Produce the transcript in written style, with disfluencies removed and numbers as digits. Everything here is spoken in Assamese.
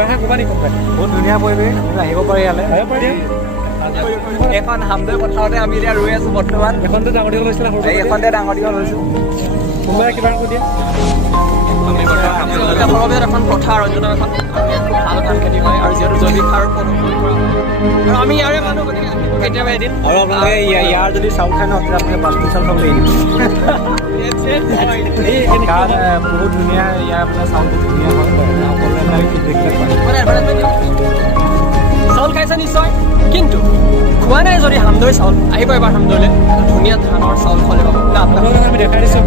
কিবা এটা ক'বা নেকি? বহুত ধুনীয়া পৰিৱেশ, আহিব পাৰে ইয়ালৈ। এখন হামদৈ পথাৰতে আমি এতিয়া ৰৈ আছো বৰ্তমান। এখনতে ডাঙৰ দীঘল হৈছিলে, এইখনতে ডাঙৰ দীঘল হৈছোঁ। কোনোবাই কিবা কৈ দিয়ে সৰবিয়াত এখন পথাৰ অন্যতম এখন খুব ভাল ধান খেতি হয় আৰু যিহেতু জৈৱিক সাৰ প্ৰদূষণ কৰা আৰু আমি ইয়াৰে মানুহ গতিকে কেতিয়াবা এদিন আৰু আপোনালোকে ইয়াৰ যদি চাউল খাই ন তেতিয়া আপোনালোকে বাচমতি চাউল খাব লাগিব। কাৰণ বহুত ধুনীয়া, ইয়াৰ আপোনাৰ চাউলটো ধুনীয়া হয়, চাউল খাইছে নিশ্চয়, কিন্তু খোৱা নাই যদি হামদৈ চাউল আহিব এবাৰ হামদৈলৈ ধুনীয়া ধানৰ চাউল খোৱালে পাব। আপোনালোকক আমি দেখাই দিছোঁ।